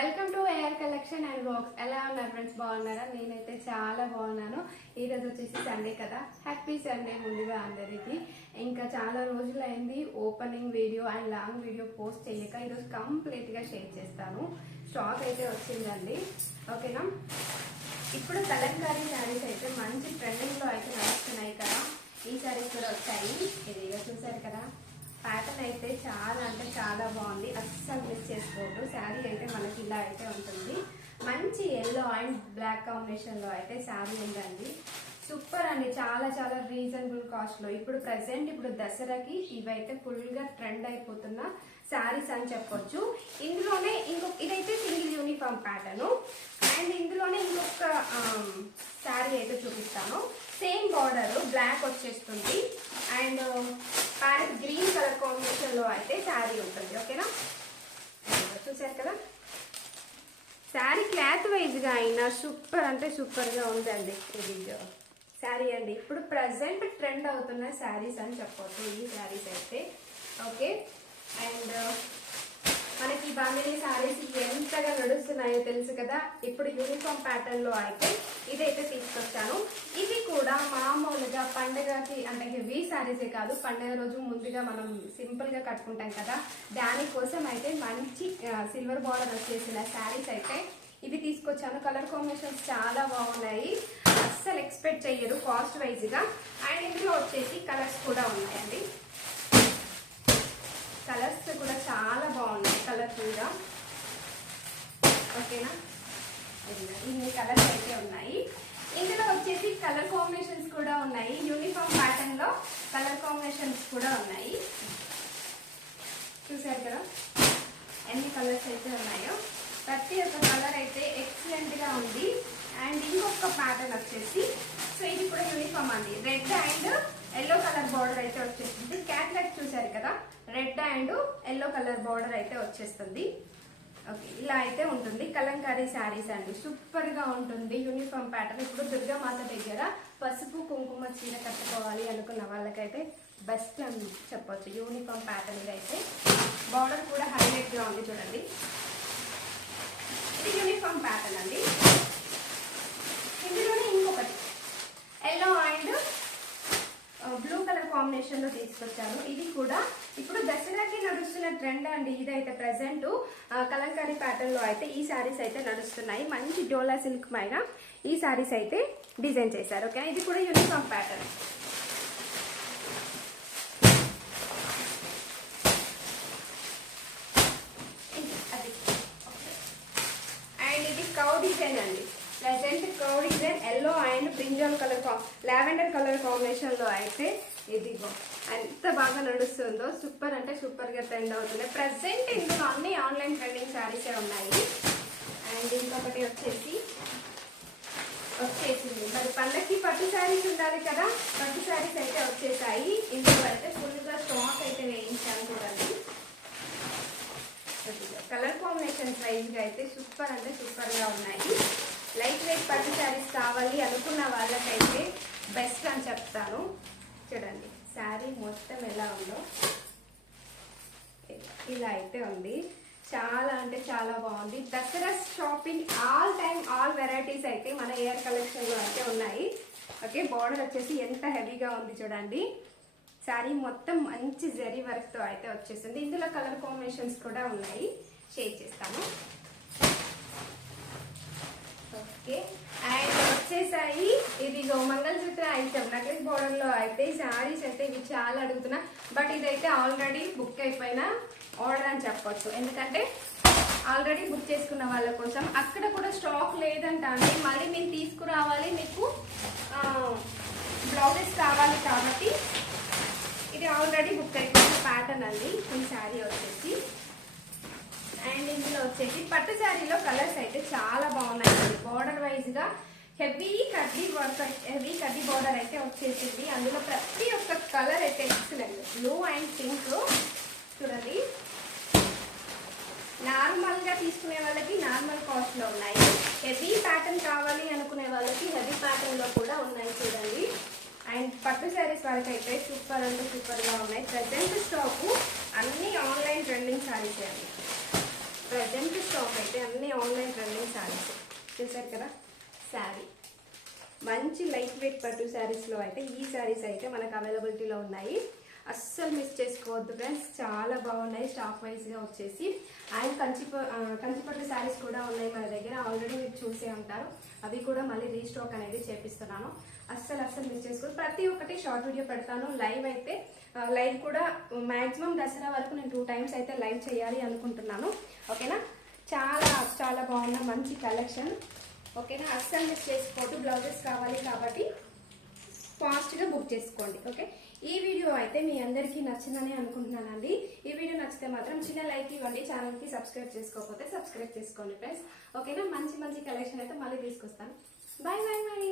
Welcome to air collection and box ఎలా ఉన్నారు friends బాగున్నారా? నేనైతే చాలా బాగున్నాను. ఈ రోజు వచ్చేసి సండే కదా. హ్యాపీ సండే ముందుగా అందరికీ. ఇంకా చాలా రోజులు అయింది. Opening video and long video post చేయక ఈరోజు కంప్లీట్గా షేర్ చేస్తాను. స్టాక్ అయితే వచ్చిందండి. ఓకేనా ఇప్పుడు కలంకారీ శారీస్ అయితే మంచి ట్రెండింగ్లో అయితే నడుస్తున్నాయి కదా. ఈ శారీస్ కూడా వచ్చాయి. ఇదిగా చూసారు కదా. అయితే చాలా అంటే చాలా బాగుంది. అస్సలు మిస్ చేసుకోవద్దు. శారీ అయితే మనకి ఇలా అయితే ఉంటుంది. మంచి ఎల్లో అండ్ బ్లాక్ కాంబినేషన్లో అయితే శారీ ఉందండి. సూపర్ అండి. చాలా చాలా రీజనబుల్ కాస్ట్లో ఇప్పుడు ప్రజెంట్ ఇప్పుడు దసరాకి ఇవైతే ఫుల్గా ట్రెండ్ అయిపోతున్న శారీస్ అని చెప్పొచ్చు. ఇందులోనే ఇంకొక ఇదైతే సింగిల్ యూనిఫామ్ ప్యాటర్ను అండ్ ఇందులోనే ఇంకొక శారీ అయితే చూపిస్తాను. సేమ్ బార్డర్ బ్లాక్ వచ్చేస్తుంది. అండ్ లో అయితే శారీ ఉంటుంది ఓకేనా? చూసారు కదా? శారీ క్లాత్ వైజ్గా అయినా సూపర్ అంటే సూపర్గా ఉందండి ఇది శారీ అండి ఇప్పుడు ప్రజెంట్ ట్రెండ్ అవుతున్న శారీస్ అని చెప్పవచ్చు ఈ శారీస్ అయితే. ఓకే? అండ్ మనకి బాంధనీ శారీస్ ఎంతగా నడుస్తున్నాయో తెలుసు కదా? ఇప్పుడు యూనిఫామ్ ప్యాటర్న్లో అయితే ఇదైతే తీసుకొచ్చాను. ఇది కూడా మామూలుగా పండగకి అంటే హెవీ శారీసే కాదు పండగ రోజు ముందుగా మనం సింపుల్గా కట్టుకుంటాం కదా? దానికోసం అయితే మంచి సిల్వర్ బార్డర్ వచ్చేసిన శారీస్ అయితే ఇవి తీసుకొచ్చాను. కలర్ కాంబినేషన్స్ చాలా బాగున్నాయి. అస్సలు ఎక్స్పెక్ట్ చేయరు కాస్ట్ వైజ్గా. అండ్ ఇందులో వచ్చేసి కలర్స్ కూడా ఉన్నాయి కలర్స్ కూడా చాలా బాగున్నాయి ఓకేనా? ఇన్ని కలర్స్ అయితే ఉన్నాయి. ఇందులో వచ్చేసి కలర్ కాంబినేషన్స్ కూడా ఉన్నాయి. యూనిఫామ్ ప్యాటర్న్లో కలర్ కాంబినేషన్స్ కూడా ఉన్నాయి. చూసారు కదా? ఎన్ని కలర్స్ అయితే ఉన్నాయో. ప్రతి ఒక్క కలర్ అయితే ఎక్సలెంట్గా ఉంది. అండ్ ఇంకొక ప్యాటర్న్ వచ్చేసి సో ఇది కూడా యూనిఫామ్ అండి. Red and yellow colour border అయితే వచ్చేస్తుంది క్యాట్లాగ్ చూసారు కదా? Red and yellow colour border అయితే వచ్చేస్తుంది. ఓకే ఇలా అయితే ఉంటుంది. కలంకారీ శారీస్ అండి. సూపర్గా ఉంటుంది. యూనిఫామ్ ప్యాటర్న్ ఇప్పుడు దుర్గామాత దగ్గర పసుపు కుంకుమ చీర కట్టుకోవాలి అనుకున్న వాళ్ళకైతే బెస్ట్ అని చెప్పొచ్చు. యూనిఫామ్ ప్యాటర్న్ అయితే బార్డర్ కూడా హైలైట్గా ఉంది చూడండి. ఇది యూనిఫామ్ ప్యాటర్న్ అండి. ఇందులో ఇంకొకటి ఎల్లో అండ్ బ్లూ కలర్ కాంబినేషన్లో తీసుకొచ్చాను. ఇది కూడా ఇప్పుడు దసరాకి నడుస్తున్న ట్రెండ్ అండి. ఇదైతే ప్రజెంట్ కలంకారీ ప్యాటర్న్లో అయితే ఈ శారీస్ అయితే నడుస్తున్నాయి. మంచి డోలా సిల్క్ పైన ఈ శారీస్ అయితే డిజైన్ చేశారు. ఓకే ఇది కూడా యూనిఫామ్ ప్యాటర్న్ అది అండ్ ఇది కౌ డిజైన్ అండి present cow design yellow and brinjal colour lavender colour కాంబినేషన్లో అయితే ఇదిగో. ఎంత బాగా నడుస్తుందో సూపర్ అంటే సూపర్గా ట్రెండ్ అవుతుంది ప్రజెంట్ ఇందులో అన్ని ఆన్లైన్ ట్రెండింగ్ శారీసే ఉన్నాయి. అండ్ ఇంకొకటి వచ్చేసి వచ్చేసింది. మరి పండక్కి పట్టు శారీస్ ఉండాలి కదా? పట్టు శారీస్ అయితే వచ్చేసాయి. ఇందులో అయితే ఫుల్గా స్టాక్ అయితే వేయించాను చూడండి. కలర్ కాంబినేషన్ వైజ్ అయితే సూపర్ అంటే సూపర్గా ఉన్నాయి. లైట్ వెయిట్ పట్టు శారీస్ కావాలి అనుకున్న వాళ్ళకైతే బెస్ట్ అని చెప్తాను. చూడండి శారీ మొత్తం ఎలా ఉందో. ఇలా అయితే ఉంది. చాలా అంటే చాలా బాగుంది. Dasara shopping all time all varieties అయితే మన ఎయిర్ కలెక్షన్లో అయితే ఉన్నాయి. ఓకే బార్డర్ వచ్చేసి ఎంత హెవీగా ఉంది చూడండి. శారీ మొత్తం మంచి జరీ వర్క్తో అయితే వచ్చేసింది. ఇందులో కలర్ కాంబినేషన్స్ కూడా ఉన్నాయి. షేర్ చేస్తాను ఓకే అండ్ వచ్చేసాయి ఇది మంగళసూత్ర ఐటమ్ నెక్లెస్ బోర్డర్లో అయితే శారీస్ అయితే ఇవి చాలా అడుగుతున్నా. బట్ ఇదైతే ఆల్రెడీ బుక్ అయిపోయిన ఆర్డర్ అని చెప్పొచ్చు. ఎందుకంటే ఆల్రెడీ బుక్ చేసుకున్న వాళ్ళ కోసం. అక్కడ కూడా స్టాక్ లేదంట అండి. మళ్ళీ మేము తీసుకురావాలి. మీకు బ్లౌజెస్ కావాలి కాబట్టి ఇది ఆల్రెడీ బుక్ అయిపోయిన ప్యాటర్న్ అండి. ఈ శారీ వచ్చేసి. అండ్ ఇందులో వచ్చేసి పట్టు శారీలో కలర్స్ అయితే చాలా బాగున్నాయి బార్డర్ వైజ్గా హెవీ కడ్డీ వర్క్ హెవీ కడ్డీ బార్డర్ అయితే వచ్చేసింది. అందులో ప్రతి ఒక్క కలర్ అయితే ఎక్సలెంట్ బ్లూ అండ్ పింక్. చూడండి. నార్మల్గా తీసుకునే వాళ్ళకి నార్మల్ కాస్ట్లో ఉన్నాయి. హెవీ ప్యాటర్న్ కావాలి అనుకునే వాళ్ళకి హెవీ ప్యాటర్న్లో కూడా ఉన్నాయి చూడండి. అండ్ పట్టు శారీస్ వరకు అయితే సూపర్ అంటే సూపర్గా ఉన్నాయి. ప్రజెంట్ స్టాకు అన్నీ ఆన్లైన్ ట్రెండింగ్ శారీస్ అండి. ప్రజెంట్ స్టాక్ అయితే అన్నీ ఆన్లైన్ ట్రెండింగ్ శారీస్. చూసారు కదా? శారీ. మంచి లైట్ వెయిట్ పట్టు శారీస్లో అయితే ఈ శారీస్ అయితే మనకు అవైలబిలిటీలో ఉన్నాయి. అస్సలు మిస్ చేసుకోవద్దు ఫ్రెండ్స్. చాలా బాగున్నాయి. స్టాక్ వైజ్గా వచ్చేసి. అండ్ కంచి కంచిపట్టు శారీస్ కూడా ఉన్నాయి మన దగ్గర. ఆల్రెడీ మీరు చూసే ఉంటారు. అవి కూడా మళ్ళీ రీస్టాక్ అనేది చేపిస్తున్నాను. అస్సలు అస్సలు మిస్ చేసుకోవద్దు. ప్రతి ఒక్కటి షార్ట్ వీడియో పెడతాను. లైవ్ అయితే లైవ్ కూడా మ్యాక్సిమం దసరా వరకు నేను టూ టైమ్స్ అయితే లైవ్ చేయాలి అనుకుంటున్నాను. ఓకేనా? చాలా చాలా బాగున్న మంచి కలెక్షన్. ఓకేనా? అస్సలు మిస్ చేసుకోవద్దు. బ్లౌజెస్ కావాలి కాబట్టి ఫాస్ట్గా బుక్ చేసుకోండి. ఓకే? ఈ వీడియో అయితే మీ అందరికీ నచ్చిందని అనుకుంటున్నానండి. ఈ వీడియో నచ్చితే మాత్రం చిన్న లైక్ ఇవ్వండి. ఛానల్కి సబ్స్క్రైబ్ చేసుకోకపోతే సబ్స్క్రైబ్ చేసుకోండి ఫ్రెండ్స్ ఓకేనా? మంచి మంచి కలెక్షన్ అయితే మళ్ళీ తీసుకొస్తాను. బాయ్ బాయ్ మరి